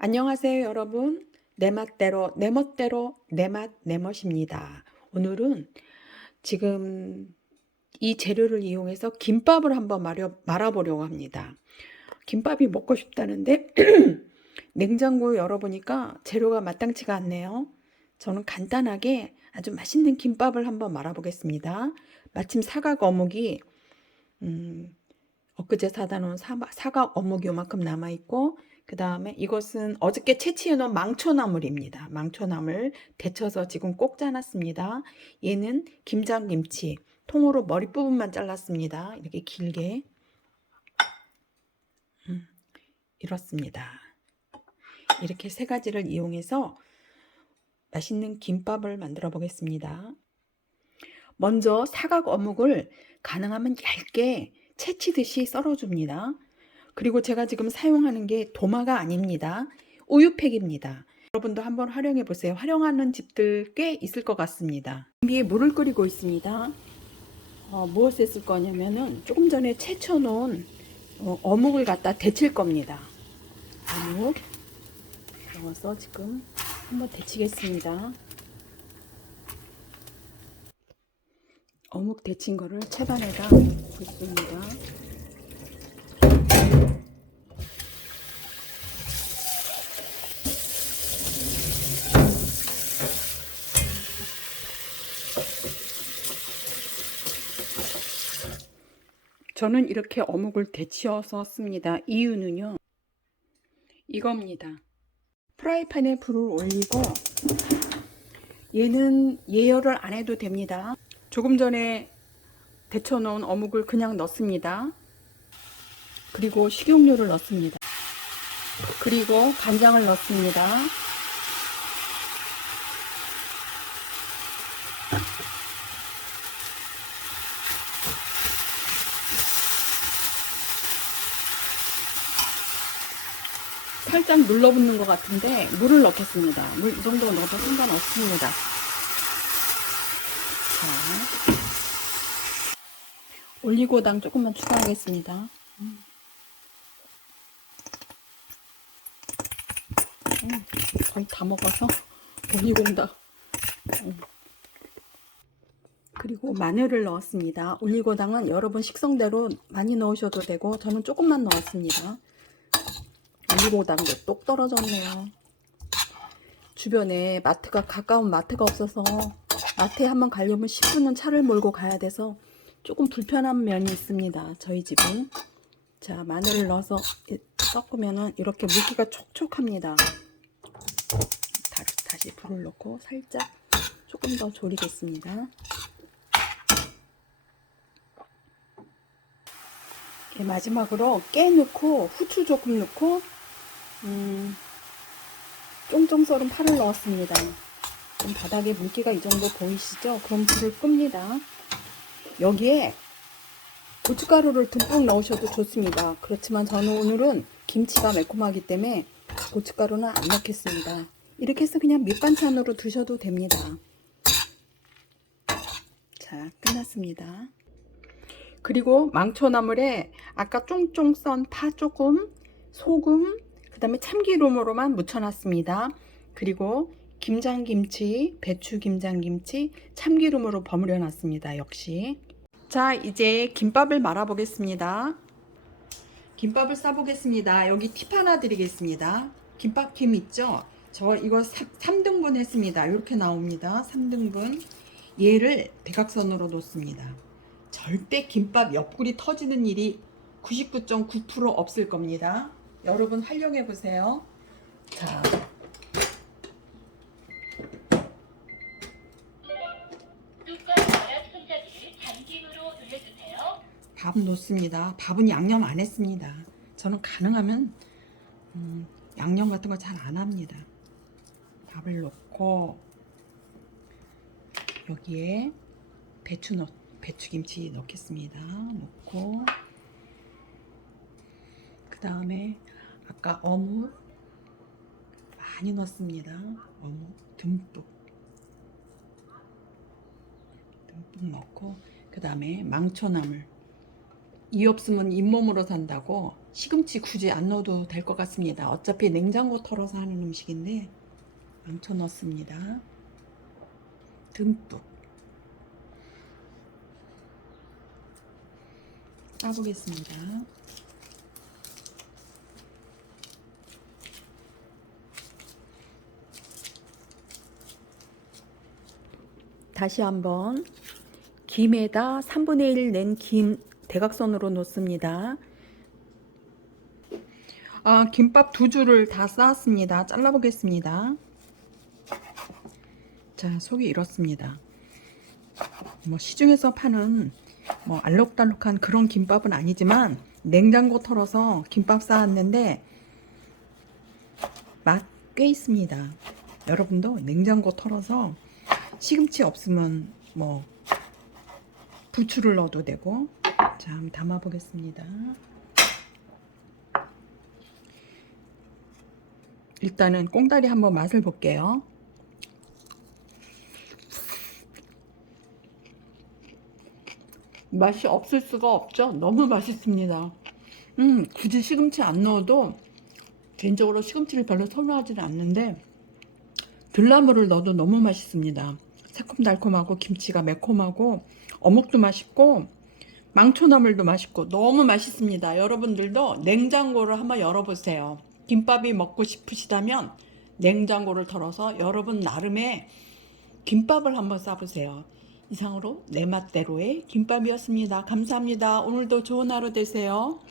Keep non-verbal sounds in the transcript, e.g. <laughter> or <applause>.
안녕하세요, 여러분. 내 맛대로, 내 멋대로, 내 맛, 내 멋입니다. 오늘은 지금 이 재료를 이용해서 김밥을 한번 말여, 말아 보려고 합니다. 김밥이 먹고 싶다는데 <clears throat> 냉장고 열어보니까 재료가 마땅치가 않네요. 저는 간단하게 아주 맛있는 김밥을 한번 말아보겠습니다. 마침 사각 어묵이 음, 엊그제 사다 놓은 사, 사각 어묵이 요만큼 남아있고 그 다음에 이것은 어저께 채취해 놓은 망초나물입니다. 망초나물 데쳐서 지금 꼭 짜놨습니다. 얘는 김장김치 통으로 머리 부분만 잘랐습니다. 이렇게 길게 음, 이렇습니다. 이렇게 세 가지를 이용해서 맛있는 김밥을 만들어 보겠습니다. 먼저 사각 어묵을 가능하면 얇게 채치듯이 썰어줍니다. 그리고 제가 지금 사용하는 게 도마가 아닙니다. 우유팩입니다. 여러분도 한번 활용해 보세요. 활용하는 집들 꽤 있을 것 같습니다. 준비에 물을 끓이고 있습니다. 어, 무엇에 쓸 거냐면은 조금 전에 채쳐 놓은 어, 어묵을 갖다 데칠 겁니다. 어묵 넣어서 지금 한번 데치겠습니다. 어묵 데친 거를 채반에다 붓습니다. 저는 이렇게 어묵을 데치어서 씁니다. 이유는요. 이겁니다. 프라이팬에 불을 올리고 얘는 예열을 안 해도 됩니다. 조금 전에 데쳐 놓은 어묵을 그냥 넣습니다. 그리고 식용유를 넣습니다. 그리고 간장을 넣습니다. 살짝 눌러붙는 것 같은데 물을 넣겠습니다. 물 이 정도 넣어도 상관없습니다. 자, 올리고당 조금만 추가하겠습니다. 음. 음, 거의 다 먹어서 올리고당. 음. 그리고 마늘을 넣었습니다. 올리고당은 여러분 식성대로 많이 넣으셔도 되고 저는 조금만 넣었습니다. 올리고당도 똑 떨어졌네요. 주변에 마트가 가까운 마트가 없어서 마트에 한번 가려면 10분은 차를 몰고 가야 돼서 조금 불편한 면이 있습니다. 저희 집은. 자, 마늘을 넣어서 섞으면은 이렇게 물기가 촉촉합니다. 다시 불을 넣고 살짝 조금 더 졸이겠습니다. 예, 마지막으로 깨 넣고 후추 조금 넣고 음, 쫑쫑 썰은 파를 넣었습니다. 그럼 바닥에 물기가 이 정도 보이시죠? 그럼 불을 끕니다. 여기에 고춧가루를 듬뿍 넣으셔도 좋습니다. 그렇지만 저는 오늘은 김치가 매콤하기 때문에 고춧가루는 안 넣겠습니다. 이렇게 해서 그냥 밑반찬으로 드셔도 됩니다. 자, 끝났습니다. 그리고 망초나물에 아까 쫑쫑 썬 파 조금, 소금, 그 다음에 참기름으로만 묻혀놨습니다. 그리고 김장김치, 배추 김장김치, 참기름으로 버무려 놨습니다. 역시. 자, 이제 김밥을 말아 보겠습니다. 김밥을 싸 보겠습니다. 여기 팁 하나 드리겠습니다. 김밥김 있죠? 저 이거 3 등분 했습니다. 이렇게 나옵니다. 3등분. 얘를 대각선으로 놓습니다. 절대 김밥 옆구리 터지는 일이 99.9% 없을 겁니다. 여러분 활용해 보세요. 자. 밥 넣습니다. 밥은 양념 안 했습니다. 저는 가능하면 음, 양념 같은 거 잘 안 합니다. 밥을 넣고 여기에 배추 넣 배추김치 넣겠습니다. 넣고 그 다음에 아까 어묵 많이 넣습니다. 어묵 듬뿍 듬뿍 넣고 그 다음에 망초나물 이 없으면 잇몸으로 산다고 시금치 굳이 안 넣어도 될 것 같습니다. 어차피 냉장고 털어서 하는 음식인데 망쳐 넣습니다. 듬뿍 따보겠습니다. 다시 한번 김에다 3분의 1 낸 김 대각선으로 놓습니다. 아, 김밥 두 줄을 다 쌓았습니다. 잘라보겠습니다. 자, 속이 이렇습니다. 뭐 시중에서 파는 뭐 알록달록한 그런 김밥은 아니지만 냉장고 털어서 김밥 쌓았는데 맛 꽤 있습니다. 여러분도 냉장고 털어서 시금치 없으면 뭐 부추를 넣어도 되고. 자 한번 담아 보겠습니다. 일단은 꽁다리 한번 맛을 볼게요. 맛이 없을 수가 없죠? 너무 맛있습니다. 음 굳이 시금치 안 넣어도 개인적으로 시금치를 별로 선호하지는 않는데 들나물을 넣어도 너무 맛있습니다. 새콤달콤하고 김치가 매콤하고 어묵도 맛있고 망초나물도 맛있고 너무 맛있습니다. 여러분들도 냉장고를 한번 열어보세요. 김밥이 먹고 싶으시다면 냉장고를 털어서 여러분 나름의 김밥을 한번 싸보세요. 이상으로 내 맛대로의 김밥이었습니다. 감사합니다. 오늘도 좋은 하루 되세요.